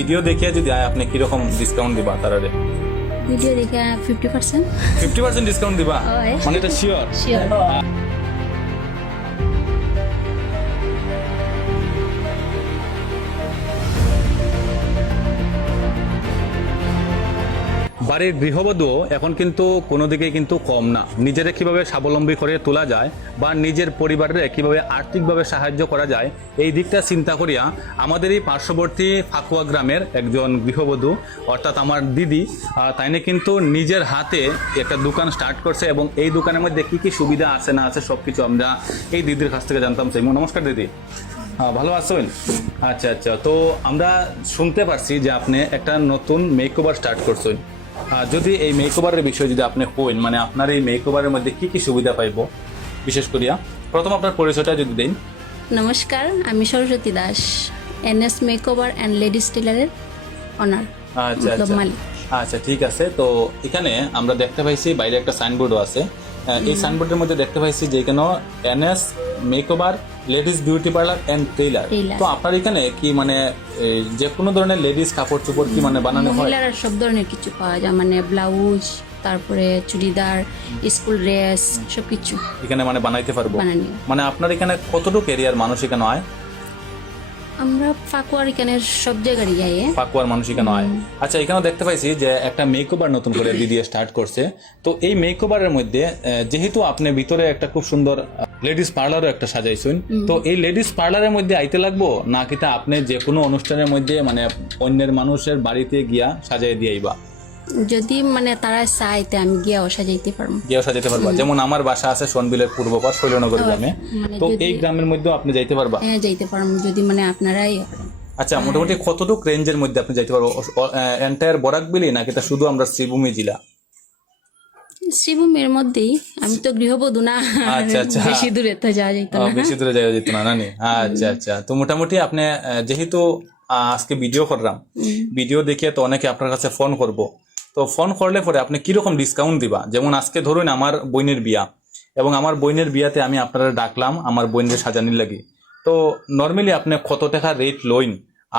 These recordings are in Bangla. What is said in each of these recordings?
ভিডিও দেখিয়ে যদি আয় আপনি কিরকম ডিসকাউন্ট দিবা তারারে? ভিডিও দেখে 50%। 50% ডিসকাউন্ট দিবা হয়। মানে এটা শিওর? শিওর। বাড়ির গৃহবধূ এখন কিন্তু কোনো দিকে কিন্তু কম না। নিজেরা কিভাবে স্বাবলম্বী করে তোলা যায় বা নিজের পরিবারের কিভাবে আর্থিকভাবে সাহায্য করা যায় এই দিকটা চিন্তা করিয়া আমাদের এই পার্শ্ববর্তী ফাকুয়া গ্রামের একজন গৃহবধূ অর্থাৎ আমার দিদি তাইনে কিন্তু নিজের হাতে একটা দোকান স্টার্ট করছে এবং এই দোকানের মধ্যে কি কি সুবিধা আছে না আছে সবকিছু আমরা এই দিদির কাছ থেকে জানতাম চাইবো। নমস্কার দিদি, ভালো আছেন? আচ্ছা আচ্ছা, তো আমরা শুনতে পারছি যে আপনি একটা নতুন মেকওভার স্টার্ট করছেন। যদি এই মেকওভারের বিষয়ে যদি আপনি কইন, মানে আপনার এই মেকওভারের মধ্যে কি কি সুবিধা পাইব বিশেষ করিয়া, প্রথম আপনার পরিচয়টা যদি দেন। নমস্কার, আমি Saraswati Das, NS makeover and ladies টেলারের অনার। আচ্ছা আচ্ছা আচ্ছা, ঠিক আছে। তো এখানে আমরা দেখতে পাইছি বাইরে একটা সাইনবোর্ডও আছে। এই সাইনবোর্ডের মধ্যে দেখতে পাইছি যে এখানে NS makeover ladies beauty parlour and tailor. তো আপনার এখানে কি মানে যে কোনো ধরনের লেডিস কাপড় চোপড় কি মানে বানানো হয়? মহিলার সব ধরনের কিছু পাওয়া যায়, মানে ব্লাউজ, তারপরে চুড়িদার, স্কুল ড্রেস, সবকিছু এখানে মানে বানাইতে পারবো। বানানি। মানে আপনার এখানে কতটুকু এরিয়ার মানুষ এখানে হয়? আমরা ফাকুয়ার এখানে সব জায়গায় যাই। ফাকুয়ার মানুষ এখানে হয়। আচ্ছা, এখানেও দেখতে পাইছি যে একটা মেকওভার নতুন করে দিদি স্টার্ট করছে। তো এই মেকওভারের মধ্যে যেহেতু আপনি ভিতরে একটা খুব সুন্দর লেডিস পার্লারও একটা সাজাইছেন, তো এই লেডিস পার্লারের মধ্যে আইতে লাগবো না কিটা আপনি যে কোনো অনুষ্ঠানের মধ্যে মানে অন্যের মানুষের বাড়িতে গিয়া সাজাই দিয়েইবা? যদি মানে তারা চাইতে আমি গিয়াও সাজাইতে পারবো। গিয়াও সাজাইতে পারবা? যেমন আমার বাসা আছে সোনবিলের পূর্ব পাশ শৈলনগর গ্রামে, তো এই গ্রামের মধ্যেও আপনি যাইতে পারবা? হ্যাঁ, যাইতে পারবো যদি মানে আপনারাই। আচ্ছা, মোটামুটি কতটুকু রেঞ্জের মধ্যে আপনি যাইতে পারবো? এন্টায়ার বরাকবিলি নাকি এটা শুধু আমরা শ্রীভূমি জেলা? শ্রীভূমির মধ্যেই, আমি তো গৃহবধূ না। আচ্ছা আচ্ছা, বেশি দূরে তো যাওয়া যেত না। বেশি দূরে যাওয়া যেত না নানি। আচ্ছা আচ্ছা, তো মোটামুটি আপনি যেহেতু আজকে ভিডিও করলাম, ভিডিও দেখিয়ে তো অনেকে আপনার কাছে ফোন করব, তো ফোন করলে পরে আপনি কিরকম ডিসকাউন্ট দিবা? যেমন আজকে ধরুন আমার বোনের বিয়া এবং আমার বোনের বিয়াতে আমি আপনারা ডাকলাম আমার বোনের সাজানির লাগি, তো নর্মালি আপনি কত টাকা রেট লইন?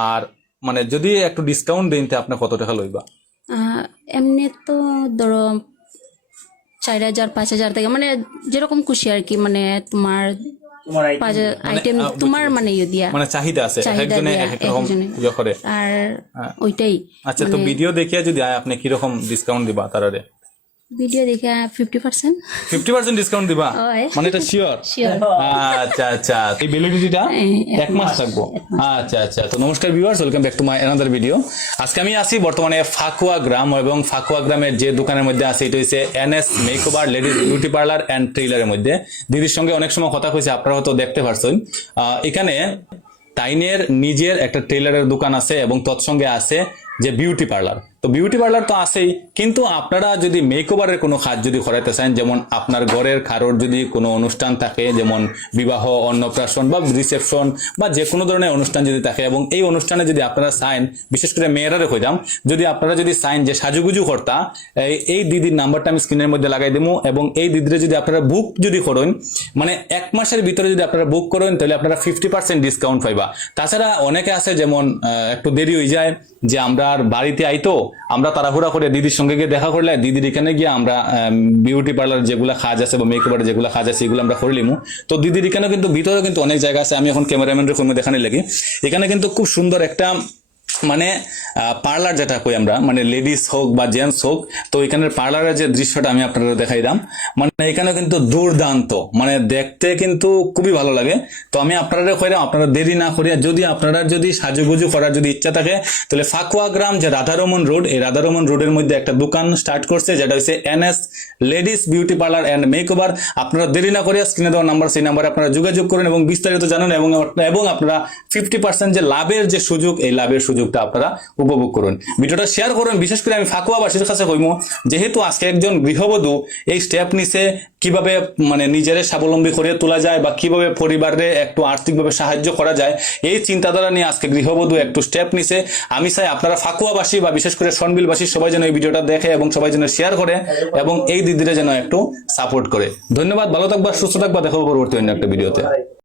আর মানে যদি একটু ডিসকাউন্ট দেন তে আপনি কত টাকা লইবা? এমনি তো ধরো 4,000 5,000 টাকা, মানে যেরকম খুশি আর কি, মানে তোমার আইটেম তোমার মানে ইয়ে দিয়া মানে চাহিদা আছে, একজনে এক এক রকম ইয়ে করে আর ওইটাই। আচ্ছা, তো ভিডিও দেখিয়ে যদি আয় আপনি কিরকম ডিসকাউন্ট দিবা তারারে? ভিডিও দেখে 50%। 50% ডিসকাউন্ট দিবা মানে এটা শিওর? আচ্ছা আচ্ছা, এই ভ্যালিডিটিটা এক মাস থাকবো। আচ্ছা আচ্ছা, তো নমস্কার viewers, welcome back to my another video. আজকে আমি আছি বর্তমানে ফাকুয়া গ্রাম এবং ফাকুয়া গ্রামের যে দোকানের মধ্যে আছে এটা হচ্ছে NS makeover ladies beauty parlour and টেইলারের মধ্যে। দিদির সঙ্গে অনেক সময় কথা কইছে, আপনারা হয়তো দেখতে পারছেন। এখানে তাইনের নিজের একটা টেইলারের দোকান আছে এবং তৎসঙ্গে আছে যে বিউটি পার্লার। তো বিউটি পার্লার তো আছেই, কিন্তু আপনারা যদি মেকওভারের কোনো কাজ যদি করাইতে চান, যেমন আপনার ঘরের কারোর যদি কোনো অনুষ্ঠান থাকে, যেমন বিবাহ, অন্নপ্রাশন বা রিসেপশন বা যে কোনো ধরনের অনুষ্ঠান যদি থাকে, এবং এই অনুষ্ঠানে যদি আপনারা চাইন, বিশেষ করে মেয়েরারে কইতাম, যদি আপনারা যদি চাইন যে সাজুগুজু করতা, এই দিদির নাম্বারটা আমি স্ক্রিনের মধ্যে লাগাই দেবো এবং এই দিদিরে যদি আপনারা বুক যদি করেন, মানে এক মাসের ভিতরে যদি আপনারা বুক করেন তাহলে আপনারা 50% ডিসকাউন্ট পাইবা। তাছাড়া অনেকে আছে যেমন একটু দেরি হয়ে যায় যে আমরা বাড়িতে আইতো, আমরা তাড়াহুড়া করে দিদির সঙ্গে গিয়ে দেখা করলে দিদির এখানে গিয়ে আমরা বিউটি পার্লার যেগুলো কাজ আছে বা মেকওভার যেগুলো কাজ আছে এগুলো আমরা করে নিমু। তো দিদির এখানে কিন্তু ভিতরে কিন্তু অনেক জায়গা আছে, আমি এখন ক্যামেরাম্যানের ফোনে দেখানি লাগি। এখানে কিন্তু খুব সুন্দর একটা মানে পার্লার যেটা কই আমরা, মানে লেডিস হোক বা জেন্টস হোক, তো এখানের পার্লারের যে দৃশ্যটা আমি আপনাদের দেখাই দাম, মানে এখানে কিন্তু দুর্দান্ত, মানে দেখতে কিন্তু খুবই ভালো লাগে। তো আমি আপনারা কইরাম, আপনারা দেরি না করিয়া যদি আপনারা যদি সাজুগুজু করার যদি ইচ্ছা থাকে তাহলে ফাকুয়া গ্রাম যে রাধারমন রোড, এই রাধারমন রোডের মধ্যে একটা দোকান স্টার্ট করছে যেটা হচ্ছে NS ladies beauty parlour and makeover. আপনারা দেরি না করিয়া স্ক্রিনে দেওয়া নাম্বার, সেই নাম্বারে আপনারা যোগাযোগ করেন এবং বিস্তারিত জানুন এবং আপনারা 50% যে লাভের যে সুযোগ, এই লাভের সুযোগটা আপনারা উপভোগ করুন। ভিডিওটা শেয়ার করুন। বিশেষ করে আমি ফাকুয়াবাসীর কাছে কইমু, যেহেতু আজকে একজন গৃহবধূ এই স্টেপ নিছে কিভাবে মানে নিজের স্বাবলম্বী করে তোলা যায় বা কিভাবে পরিবারে একটু আর্থিকভাবে সাহায্য করা যায়, এই চিন্তাধারা নিয়ে আজকে গৃহবধূ একটু স্টেপ নিছে। আমি চাই আপনারা ফাকুয়াবাসী বা বিশেষ করে সনবিলবাসী সবাই যেন এই ভিডিওটা দেখে এবং সবাই যেন শেয়ার করে এবং এই দিদিরা যেন একটু সাপোর্ট করে। ধন্যবাদ, ভালো থাকবা, সুস্থ থাকবা, দেখা হবে পরবর্তী অন্য একটা ভিডিওতে।